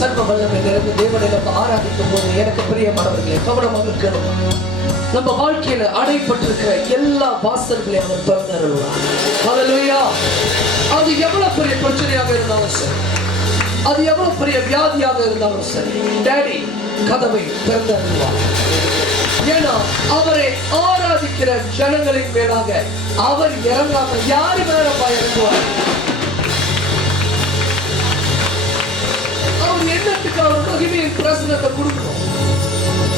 சர்வ வல்லமை நிறைந்த தேவனை நம்ம ஆராதிக்கும் போது எனக்கு பிரியமானவர்களே கவனமாக கேளுங்க. நம்ம வாழ்க்கையில அடைப்பட்டிருக்கிற எல்லா வாசல்களையும் அவர் திறந்தருள்வார். ஹல்லேலூயா. அது எவ்வளவு பெரிய பிரச்சனையாக இருந்தாலும் சரி, அது எவ்வளவு பெரிய வியாதியாக இருந்தாலும் சரி, டாடி கதவை திறந்தருள்வார். ஏன்னா அவரை ஆராதிக்கிற ஜனங்களின் மேலாக அவர் இறங்காம யாரு மேல இறங்குவார்? அவர் என்னத்துக்கு அவர் மகிமையின் பிரசனத்தை கொடுக்கணும்?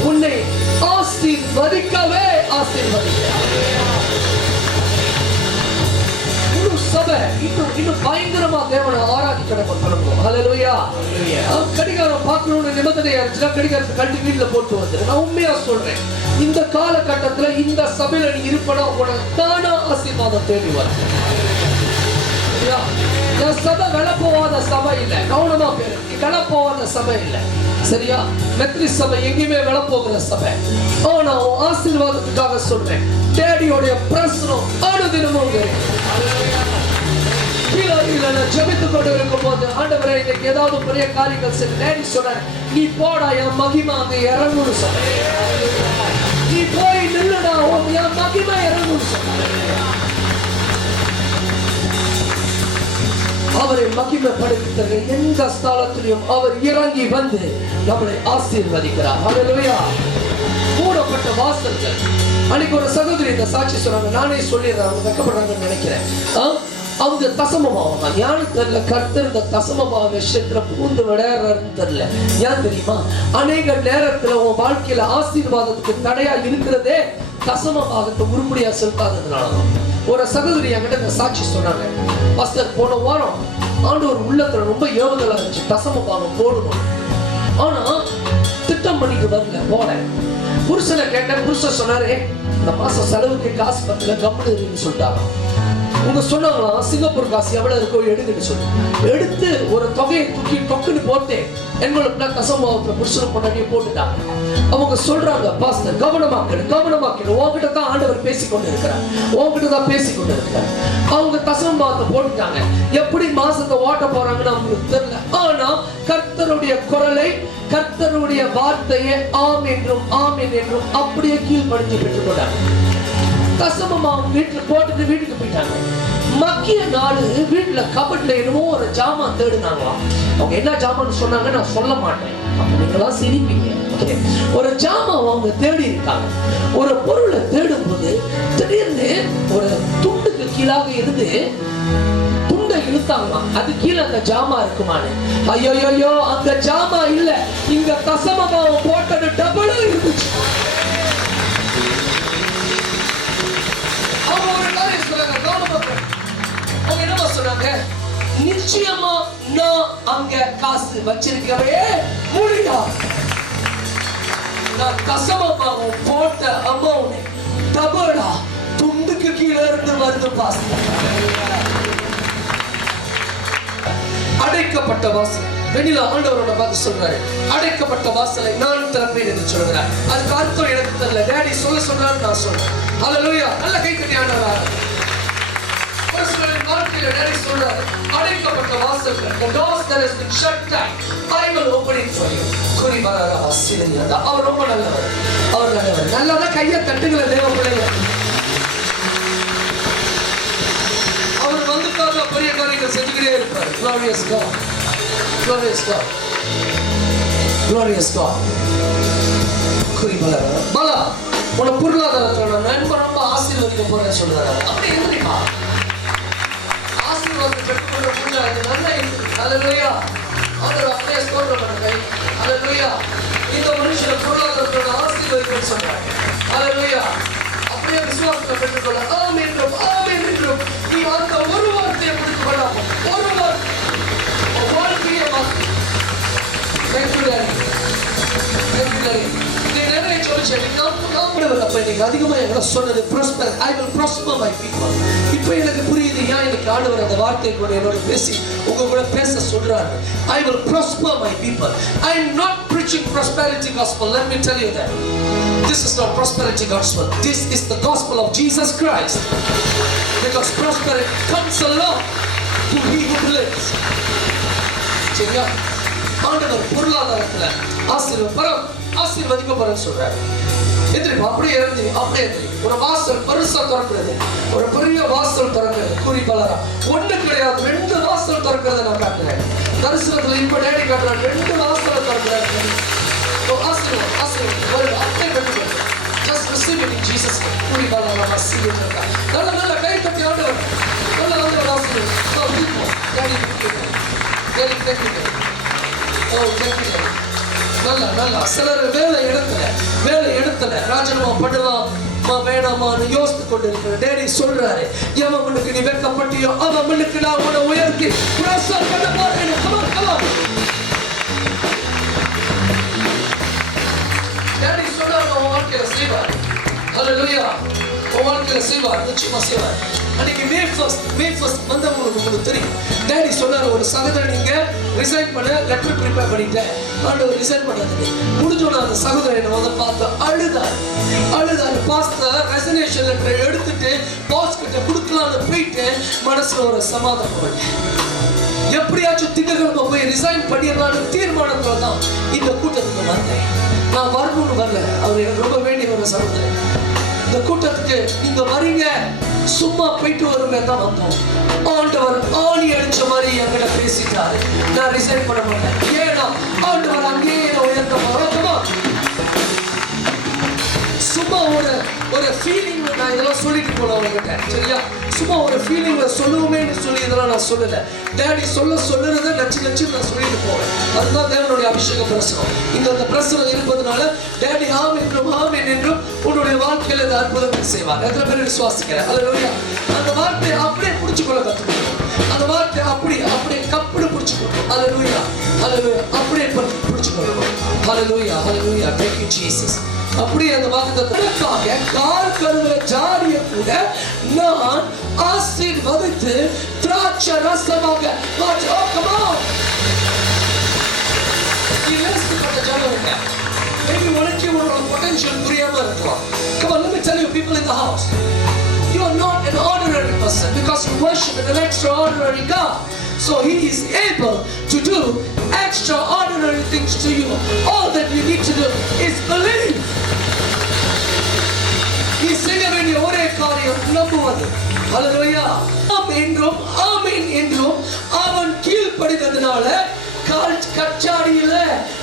உன்னை ஆசீர்வதிக்கவே ஆசீர்வதிக்கிறார். சபை இன்னும் பயங்கரமா தேவனை ஆராதிக்க நம்ம பண்ணணும். ஹல்லேலூயா. கடிகாரம் பார்க்கணும்னு நிபந்தனை இருந்துச்சுன்னா கடிகாரத்தை கட்டி வீட்டுல போட்டு வந்துரு. நான் உண்மையா சொல்றேன், இந்த காலகட்டத்துல இந்த சபையில நீ இருப்பனா உனக்கு தானா ஆசீர்வாதம் தேடி வரும். சபை வெளப்போவாத சபை இல்லை. கவனமா பேரு, வெளப்போவாத சபை இல்லை. சரியா? மெத்ரி சபை எங்கேயுமே வெளப்போகிற சபை. ஆனா ஆசீர்வாதத்துக்காக சொல்றேன், டேடியோடைய பிரசனம் அனுதினமும் ஜெபித்துக் கொண்டு இருக்கும் போது ஆண்டவரே இன்னைக்கு ஏதாவது பெரிய காரியங்கள் செய்ய டேடி சொன்னார், நீ போடா என் மகிமை அங்க இறங்குன்னு சொன்ன, நீ போய் நில்லுடா என் மகிமை இறங்குன்னு சொன்ன. அவரை மகிமைப்படுத்த எந்த ஸ்தலத்திலும் அவர் இறங்கி வந்து நம்மளை ஆசீர்வதிக்கிறார். ஹல்லேலூயா. மூடப்பட்ட வாசல்கள். அன்னைக்கு ஒரு சகோதரி இந்த சாட்சி சொன்னாங்க, நானே சொல்லிடுறேன், அவங்க வெக்கப்படுறாங்கன்னு நினைக்கிறேன். அவங்க தசமபாவம் ஞானம் தெரியல, கர்த்தர் இந்த தசமபாவ விஷயத்துல பூந்து விளையாடுறாருன்னு தெரியல. ஏன் தெரியுமா? அநேக நேரத்துல உன் வாழ்க்கையில ஆசீர்வாதத்துக்கு தடையா இருக்கிறதே தசமபாகத்தை உருப்படியா செலுத்தாததுனாலதான். ஒரு சகோதரி என்கிட்ட இந்த சாட்சி சொன்னாங்க, பாஸ்டர் போன வாரம் ஆண்டவர் உள்ளத்துல ரொம்ப ஏவுதலா இருந்துச்சு, தசமபாகம் போடணும். ஆனா திட்டம் பண்ணிட்டு வரல, போல. புருஷனை கேட்டேன், புருஷன் சொன்னாரு, இந்த மாசம் செலவுக்கு காசு பத்தல, கம்பெனி இருக்குன்னு சொல்லிட்டாங்க. உங்க சொன்னாங்களா சிங்கப்பூர் காசு எவ்வளவு இருக்கோ எடுத்துன்னு சொல்லி எடுத்து ஒரு தொகையை தூக்கி டொக்குன்னு போட்டேன். என்வலப்ல தசமபாவத்துல புருஷனை பொண்டாட்டியை போட்டுட்டாங்க. அவங்க சொல்றாங்க, பாஸ்டர் கவனமாக்கணும் கவனமாக்கணும், உங்ககிட்ட தான் ஆண்டவர் பேசிக்கொண்டு இருக்கிறார், உங்ககிட்ட தான் பேசிக்கொண்டு இருக்கிறார். அவங்க தசமபாவத்தை போட்டுட்டாங்க. எப்படி மாசத்தை ஓட்ட போறாங்கன்னு அவங்களுக்கு தெரியல. ஆனா கர்த்தருடைய குரலை, கர்த்தருடைய வார்த்தையை ஆம் என்றும் ஆமென் என்றும் அப்படியே கீழ்படிஞ்சு பெற்றுக்கொண்டாங்க. தசமபாவம் வீட்டுல போட்டுட்டு வீட்டுக்கு போயிட்டாங்க. மக்கிய நாடு வீட்டுல கபட்ல என்னமோ ஒரு ஜாமான் தேடுனாங்களாம். அவங்க என்ன ஜாமான்னு சொன்னாங்க நான் சொல்ல மாட்டேன், நீங்களா சிரிப்பீங்க. ஒரு ஜாமான் அவங்க தேடி இருக்காங்க. ஒரு பொருளை தேடும் போது திடீர்னு ஒரு துண்டுக்கு கீழாக இருந்து துண்டை இழுத்தாங்களாம். அது கீழே அந்த ஜாமா இருக்குமான்னு. ஐயோ அந்த ஜாமா இல்ல, இங்க தசமபாவம் போட்டது டபுளா இருந்துச்சு. நிச்சயமா நான் அங்க காசு வச்சிருக்கவே முடியாது. நான் தசமபாவம் போட்ட அமௌண்ட் டபுளா துண்டுக்கு கீழே இருந்து வருது. பாஸ்டர் அடைக்கப்பட்ட வாசல் வெளியில ஆண்டவரோட பார்த்து சொல்றாரு, அடைக்கப்பட்ட வாசலை நான் திறப்பேன் என்று சொல்கிறார். அதுக்கு அர்த்தம் எனக்கு தெரியல, டேடி சொல்றாரு, நான் சொல்றேன். ஹல்லேலூயா. நல்ல கைத்தட்டி ஆண்டவராக அடைக்கப்பட்ட வாசல்கள், the doors that has been shut tight, I will open it for you. குறிபாரா ஆசீர்வதிங்க. அவர் ரொம்ப நல்லவர், அவர் நல்லவர். நல்லதா கையை தட்டுங்கள தேவ பிள்ளைங்க. அவர் வந்துட்டாங்க, பெரிய காரியங்கள் செஞ்சுக்கிட்டே இருப்பார். Glorious God, glorious God, glorious God. குறிபாரா பலா உன பொருளாதாரத்துல நான் ரொம்ப ஆசீர்வதிக்க போறேன்னு சொல்றாரு. அப்படி இல்லையா? இந்த மனுஷனை பொருளாதாரத்தோட ஆசீர்வதிக்க சொல்றாங்க. அப்படியே விசுவாசத்தை பெற்றுக்கொள்ள ஆமென் என்றும் நீ அந்த ஒரு வார்த்தையை பிடித்துக் கொள்ளாமல் ஒரு வாழ்க்கையை மாற்றி அதிகமா எங்களை சொன்னது prosper, I will prosper my people. இப்போ எனக்கு புரியுது ஏன் எனக்கு ஆண்டவர் அந்த வார்த்தை கூட என்னோட பேசி உங்க கூட பேச சொல்றாரு. I will prosper my people. I am not preaching prosperity gospel. Let me tell you that this is not prosperity gospel. This is the gospel of Jesus Christ. Because prosperity comes along to he who lives. சரியா? ஆண்டவர் பொருளாதாரத்துல ஆசீர்வதிக்க போறேன்னு சொல்றாரு. எதிர்ப்பு அப்படியே இறங்கி அப்படியே ஒரு வாசல் பெருசா திறக்கிறது, ஒரு பெரிய வாசல் திறக்கிறது. கூறி பலரா ஒண்ணு கிடையாது, 2 வாசல் திறக்கிறத நான் காட்டுறேன். தரிசனத்துல இப்ப டேடி காட்டுறேன், 2 வாசலை திறக்கிறார். ஆசீர்வாதம் அப்படியே பெற்றுக்கொள்ளுங்க. Just receive it in Jesus name. கூறி பலரா ஆசீர்வாதம். நல்ல கை தட்டி ஆண்டவர் நல்ல ஆசீர்வாதம். நல்லா சிலர் வேலை இடத்துல ராஜனமா பண்ணலாம் வேணாமான்னு யோசித்து கொண்டு இருக்கிற டேடி சொல்றாரு, எவன் மண்ணுக்கு நீ வெட்கப்பட்டியோ அவன் மண்ணுக்கு நான் உன்னை உயர்த்தி பிரசவம் பண்ண போறேன். டேடி சொல்றாரு, உன் வாழ்க்கையில செய்வார். ஹல்லேலூயா. உன் வாழ்க்கையில செய்வார், நிச்சயமா செய்வார். அன்னைக்கு மே ஃபர்ஸ்ட் வந்தவங்களுக்கு தெரியும். டேடி சொன்னார், ஒரு சகோதரன் நீங்க ரிசைன் பண்ண லெட்டர் ப்ரிப்பேர் பண்ணிட்டேன். ஆண்டவர் ரிசைன் பண்ணது முடிஞ்சோன்னா அந்த சகோதரன் வந்து பார்த்து அழுதாரு. பாஸ்டர் ரெசிக்னேஷன் லெட்டரை எடுத்துட்டு பாஸ் கிட்ட கொடுக்கலாம்னு போயிட்டு மனசுல ஒரு சமாதானம். எப்படியாச்சும் திங்கக்கிழமை போய் ரிசைன் பண்ணிடலான்னு தீர்மானத்துல தான் இந்த கூட்டத்துக்கு வந்தேன். நான் வரணும்னு வரல, அவர் எனக்கு ரொம்ப வேண்டிய ஒரு சகோதரன். இந்த கூட்டத்துக்கு நீங்க வரீங்க, சும்மா போயிட்டு வருமே தான் வந்தோம். ஆண்டவர் ஆணி அடிச்ச மாதிரி என்கிட்ட பேசிட்டாரு. நான் ரிசைன் பண்ண மாட்டேன். ஏன்னா ஆண்டவர் அங்கேயே உயர்த்த போறோம். சும்மா ஒரு ஃபீலிங் நான் இதெல்லாம் சொல்லிட்டு போனேன் அவங்ககிட்ட, சரியா? சும்மா ஒரு ஃபீலிங்ல சொல்லுவோமேன்னு சொல்லி இதெல்லாம் நான் சொல்லல. டேடி சொல்லுறத நச்சு நான் சொல்லிட்டு போவேன். அதுதான் தேவனுடைய அபிஷேக பிரசனம். இந்த பிரசனம் இருப்பதனால டேடி ஆமென் என்றும் உன்னுடைய வாழ்க்கையில இந்த அற்புதத்தை செய்வார். எத்தனை பேர் விசுவாசிக்கிறேன்? ஹல்லேலூயா. அந்த வார்த்தையை அப்படியே பிடிச்சுக்கொள்ள கத்துக்கணும். அந்த வார்த்தையை அப்படியே கப்புடு பிடிச்சுக்கணும். ஹல்லேலூயா. அப்படியே பிடிச்சுக்கொள்ளணும். ஹல்லேலூயா. Thank you Jesus. அப்படியே அந்த வாக்குத்தத்தத்துக்காக கால் கருவுல ஜாடிய கூட நான் ஆசீர்வதித்து திராட்சை ரசமாக மாற்றுவேன். Maybe உனக்கு உன்னோட potential புரியாம இருக்கலாம். Come on, let me tell you, people in the house, you are not an ordinary person because you worship an extraordinary God. So He is able to do extraordinary things to you. All that you need to do is believe. நீ செய்ய வேண்டிய ஒரே காரியம் நம்புவது. ஹல்லேலூயா. ஆமென் என்றும் அவன் கீழ்ப்படிந்ததனால கச்சாடியில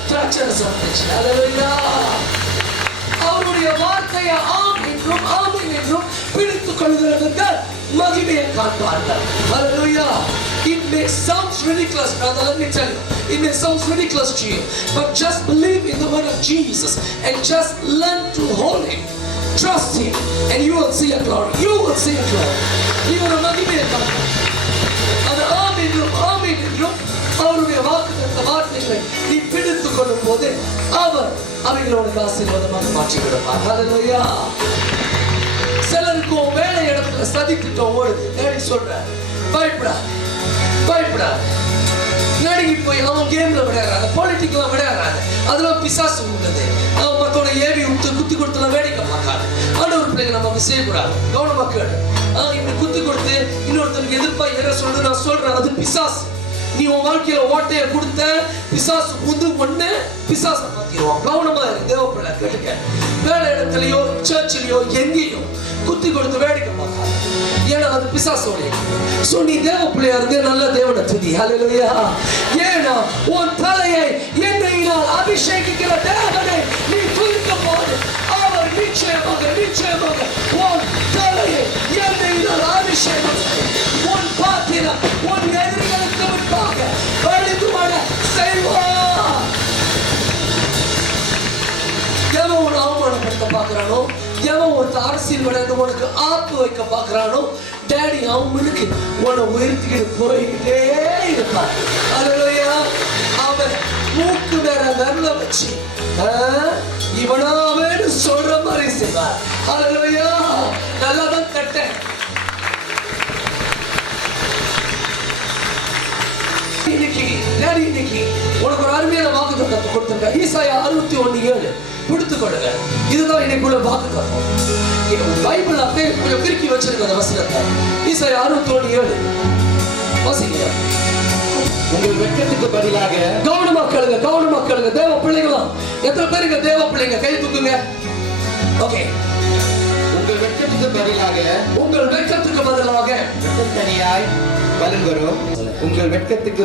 திராட்சை ரசம் வந்துச்சு. ஹல்லேலூயா. அவருடைய வார்த்தையை ஆமென் என்றும் பிடித்துக் கொள்கிறவர்கள் மகிமையை காண்பார்கள். ஹல்லேலூயா. It may sound ridiculous, brother. Let me tell you, it may sound ridiculous to you, but just believe in the word of Jesus and just learn to hold Him. Trust Him, and you will see a glory. You will see a glory. You will not give me a glory. And ஆமென் என்றும் அவருடைய வார்த்தைகளை நீ பிடித்துக் கொள்ளும் போது அவர் அவைகளோட ஆசீர்வாதமாக மாற்றி விடுவார். ஹல்லேலூயா. சிலருக்கு வேலை இடத்துல சதிக்கிட்டோம் ஓடுது. டேடி சொல்றார், பயப்படாது. நடிக்கிட்டு போய் அவன் கேம்ல விளையாடுறாங்க, பொலிட்டிக்ல விளையாடுறாங்க. அதெல்லாம் பிசாசு உள்ளது. அவன் மத்தோட ஏவி குத்தி கொடுத்துலாம் வேடிக்கை பார்க்காது. ஆண்டவர் பிள்ளைங்க நம்ம அப்படி செய்யக்கூடாது. கவனமா கேடு. இப்படி குத்தி கொடுத்து இன்னொருத்தருக்கு எதிர்ப்பா என்ன சொல்றது நான் சொல்றேன், அது பிசாசு. நீ உன் வாழ்க்கையில ஓட்டைய கொடுத்த பிசாசு ஒண்ணு பிசாசை மாத்திடுவான். கவனமா இருக்கு தேவ பிள்ளை கேட்டுக்க. வேலை இடத்துலயோ சர்ச்சிலையோ எங்கேயும் குத்தி கொடுத்து வேடிக்கை பார்க்காது. ஏன்னா அது பிசாசோடைய. சோ நீ தேவ பிள்ளையா இருந்து நல்ல தேவனை துதி. ஹல்லேலூயா. ஏன்னா உன் தலையை எண்ணெயினால் அபிஷேகிக்கிற தேவனை நீ துதிக்கும் போது அவர் நிச்சயமாக உன் தலையை எண்ணெயினால் அபிஷேகம் உன் பாத்திரம் உன் எதிரிகளுக்கு முன்பாக வழிதுவட செய்வார். எவன் உன் அவமானப்படுத்த பார்க்கிறானோ, எவன் ஒரு அரசியல் விளையாண்டு உனக்கு ஆப்பு வைக்க பார்க்கிறானோ, டேடி அவனுக்கு உன்னை உயர்த்திக்கிட்டு போய்கிட்டே இருப்பான். ஹல்லேலூயா. அவன் மூக்கு வேற வெள்ள வச்சு இவனாவேன்னு சொல்ற மாதிரி செய்வார். ஹல்லேலூயா. நல்லவன் கட்ட இன்னைக்கு உனக்கு ஒரு அருமையான வாக்குத்தத்தத்தை கொடுத்திருக்க. ஈசாயா 61:7 பிடித்துக்கொள்ளுங்க. இதுதான் இன்னைக்குள்ள வாக்குத்தத்தம். பைபிள் அப்படியே கொஞ்சம் கிறுக்கி வச்சிருக்க அந்த வசனத்தை. ஈசாயா 61:7 வாசிங்க. உங்கள் வெட்கத்துக்கு பதிலாக கவனமா கேளுங்க தேவ பிள்ளைங்களா எத்தனை பேருங்க தேவ பிள்ளைங்க கை தூக்குங்க. ஓகே, உங்கள் வெட்கத்துக்கு பதிலாக தனியாய் பலன் வரும். உங்கள் வெட்கத்துக்கு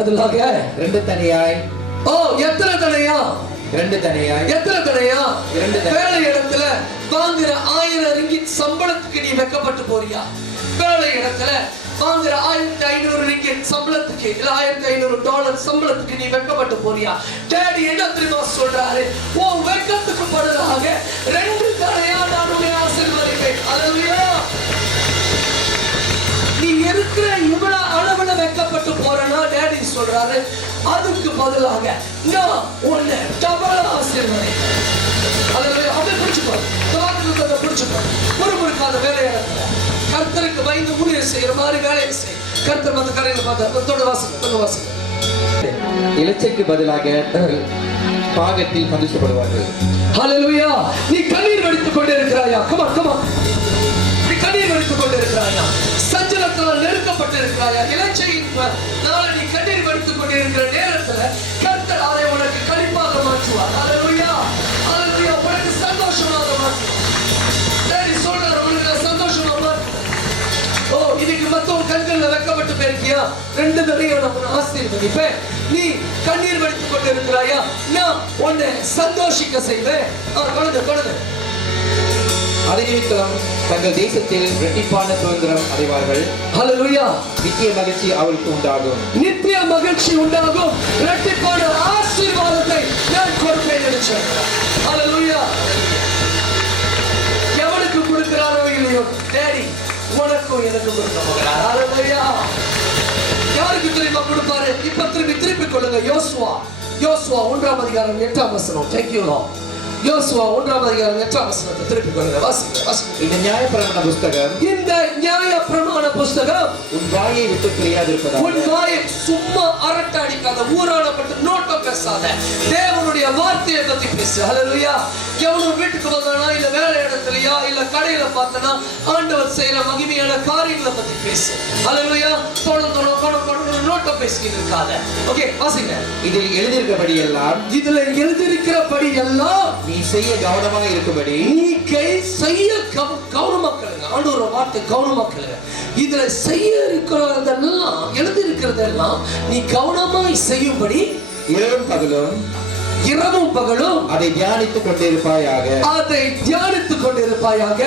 பதிலாக ரெண்டு தனியாய். ஓ, எத்தனை தனியா? ரெண்டு தனியாய். எத்தனை தனியா? ரெண்டு. வேலை இடத்துல வாங்குற 1000 ரிங்கிட் சம்பளத்துக்கு நீ வெட்கப்பட்டு போறியா? வேலை இடத்துல வாங்குற 1500 ரிங்கிட் சம்பளத்துக்கு இல்ல $1500 சம்பளத்துக்கு நீ வெட்கப்பட்டு போறியா? டேடி என்ன தெரியுமா சொல்றாரு? உன் வெட்கத்துக்கு பதிலாக 2 தடையா நான் உன்னை ஆசீர்வதிப்பேன். அல்லேலூயா. நீ இருக்கிற இவ்வளவு அளவுல வெட்கப்பட்டு போறனா டேடி சொல்றாரு, அதுக்கு பதிலாக நான் உன்னை டபுள் ஆசீர்வதிப்பேன். அல்லேலூயா. அப்படியே பிடிச்சுக்கோ, தாக்கத்தை பிடிச்சுக்கோ. முறுமுறுக்காத வேலை இடத்துல கர்த்தருக்கு பயந்து ஊழியர் செய்யற மாதிரி வேலையை செய். கர்த்தர் வந்து கரையில பார்த்தா வாசல் இலச்சைக்கு பதிலாக பாகத்தில் சந்தோஷப்படுவார்கள். ஹல்லேலூயா. நீ கண்ணீர் வடித்துக் கொண்டே இருக்கிறாயா? Come on. நீ கண்ணீர் வடித்துக் கொண்டே இருக்கிறாயா? சஞ்சலத்தால் நெருக்கப்பட்டு இருக்கிறாயா? இலச்சையின் நீ கண்ணீர் வடித்துக் கொண்டே இருக்கிற நேரத்துல கர்த்தர் அதை உனக்கு களிப்பாக மாற்றுவார். ஹல்லேலூயா. ஹல்லேலூயா. உனக்கு சந்தோஷமாக மாற்றுவார். டேடி சொல்றாரு, உனக்கு சந்தோஷமா மாற்றுவார். ஓ, இதுக்கு மத்தவங்க கண்கள்ல வெட்கப்பட்டு போயிருக்கியா? 2 தடவை உன்னை ஆசீர்வதிப்பேன். நீ கண்ணீர் வடித்துக் கொண்டு இருக்கிறாயா? நான் உன்னை சந்தோஷிக்க செய்வேன். கொழுது அதை நிமித்தம் தங்கள் தேசத்தில் இரட்டிப்பான சுதந்திரம் அடைவார்கள். ஹல்லேலூயா. நித்திய மகிழ்ச்சி அவளுக்கு உண்டாகும். நித்திய மகிழ்ச்சி உண்டாகும். இரட்டிப்பான ஆசீர்வாதத்தை நான் கொடுப்பேன் என்று சொல்கிறார். ஹல்லேலூயா. எவனுக்கு கொடுக்கிறாரோ இல்லையோ டேடி உனக்கும் எனக்கு கொடுக்க போகிறார். ஹல்லேலூயா. யாருக்கு தெரியுமா கொடுப்பாரு? இப்ப திருப்பி கொள்ளுங்க. யோசுவா 1ஆம் அதிகாரம் 8ஆம் வசனம். Thank you Lord. யோசுவா 1ஆம் அதிகாரம் 8ஆம் வசனத்தை திருப்பி கொள்ளுங்க. வாசிங்க. இந்த நியாயப்பிரமாண புஸ்தகம் உன் வாயை விட்டு பிரியாதிருப்பதாக. உன் வாயை சும்மா அரட்டை அடிக்காத, ஊராடப்பட்டு நோட்டம் பேசாத, தேவனுடைய வார்த்தையை பத்தி பேசு. ஹல்லேலூயா. எவனும் வீட்டுக்கு வந்தானா இல்ல வேலை இடத்துலயா இல்ல கடையில பார்த்தனா ஆண்டவர் செய்யற மகிமையான காரியங்களை பத்தி பேசு. ஹல்லேலூயா. தொடர்ந்து நோட்டம் பேசிக்கிட்டு இருக்காத. ஓகே, வாசிங்க. இதில் எழுதியிருக்கிறபடி எல்லாம் நீ செய்ய கவனமாக இருக்கும்படி. நீ செய்ய கவனமா கேளுங்க. ஆண்டவரோட வார்த்தை கவனமா கேளுங்க. இதுல செய்ய இருக்கிறதெல்லாம் எழுதி இருக்கிறதெல்லாம் நீ கவனமாய் செய்யும்படி இரவும் பகலும் அதை தியானித்துக் கொண்டிருப்பாயாக.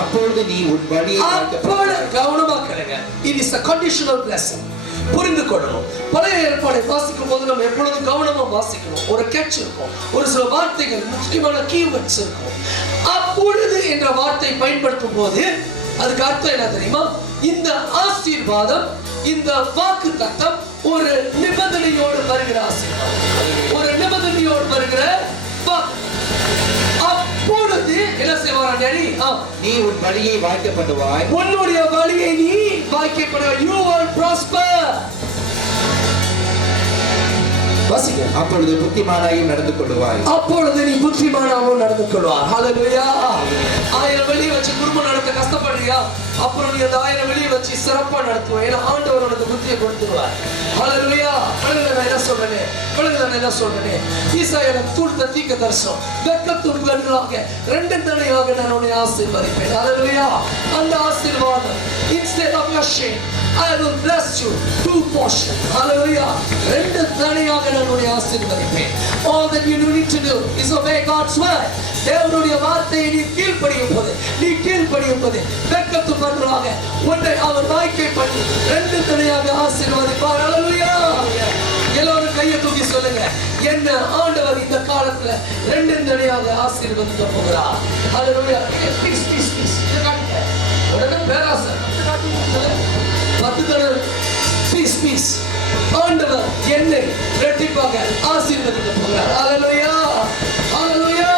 அப்பொழுது நீ உன் வழியை கவனமா கேளுங்க. It is a conditional blessing. புரிந்து கொள்ளணும். பழைய ஏற்பாடை வாசிக்கும் போது நம்ம எப்பொழுதும் கவனமா வாசிக்கணும். ஒரு கேட்ச் இருக்கும், ஒரு சில வார்த்தைகள் முக்கியமான கீவேர்ட்ஸ் இருக்கும். அப்பொழுது என்ற வார்த்தை பயன்படுத்தும் போது அதுக்கு அர்த்தம் என்ன தெரியுமா? இந்த ஆசீர்வாதம், இந்த வாக்கு தத்தம் ஒரு நிபந்தனையோடு வருகிற ஆசீர்வாதம், ஒரு நிபந்தனையோடு வருகிற வாக்கு. அப்பொழுது என்ன செய்வாராம் டேடி? நீ உன் வழியை வாய்க்கப்படுவாய். உன்னுடைய வழியை நீ வாய்க்கப்படுவாய். You will prosper. வாசிங்க. அப்பொழுது புத்திமானாயும் நடந்து கொள்வாய். அப்பொழுது நீ புத்திமானாகவும் நடந்து கொள்வாய். ஹல்லேலூயா. 1000 வெளிய வச்சு குடும்பம் நடத்த கஷ்டப்படுறியா? அப்புறம் நீ அந்த 1000 வெளிய வச்சு சிறப்பா நடத்துவ. ஏன்னா ஆண்டவர் உனக்கு புத்தியை கொடுத்துருவார். ஹல்லேலூயா. நான் என்ன சொல்றேன்? ஈசாயால தூர்த்த தீர்க்கதரிசனம் வெட்கத்துக்கு பதிலாக 2 தடையாக நான் உன்னை ஆசீர்வதிப்பேன். ஹல்லேலூயா. அந்த ஆசீர்வாதம் instead of your shame I will bless you 2 portion. Hallelujah. 2 தடையாக நான் உன்னை ஆசீர்வதிப்பேன். All that you need to do is obey God's word. தேவனுடைய வார்த்தையை நீ கீழ்ப்படியும் போது வெட்கத்துக்கு பதிலாக உன்னை அவர் வாய்க்கை பண்ணி 2 தடையாக ஆசீர்வதிப்பார். ஹல்லேலூயா. எல்லாரும் கையை தூக்கி சொல்லுங்க, என்ன ஆண்டவர் இந்த காலத்துல 2 தடையாக ஆசீர்வதிக்க போகிறார். ஹல்லேலூயா. ப்ளீஸ் உடனே பேராசை 10 தடவை ப்ளீஸ் ஆண்டவர் என்னை இரட்டிப்பாக ஆசீர்வதிக்க போகிறார். ஹல்லேலூயா. ஹல்லேலூயா.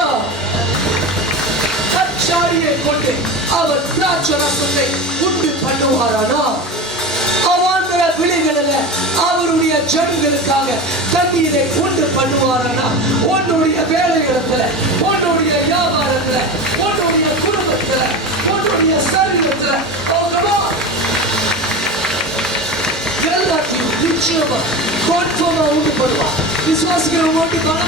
அச்சாரியை கொண்டு அவர் திராட்சரசத்தை உண்டு பண்ணுவாரானா? அவாந்தர விளைகளில் அவருடைய ஜனங்களுக்காக தண்ணீரை உண்டு பண்ணுவாரானா? உன்னுடைய வேலை இடத்துல, உன்னுடைய வியாபாரத்துல, உன்னுடைய குடும்பத்துல, உன்னுடைய சரீரத்துல எல்லாத்தையும் நிச்சயமா கான்ஃபார்மா உண்டு பண்ணுவார். விசுவாசிக்கிறவங்க காண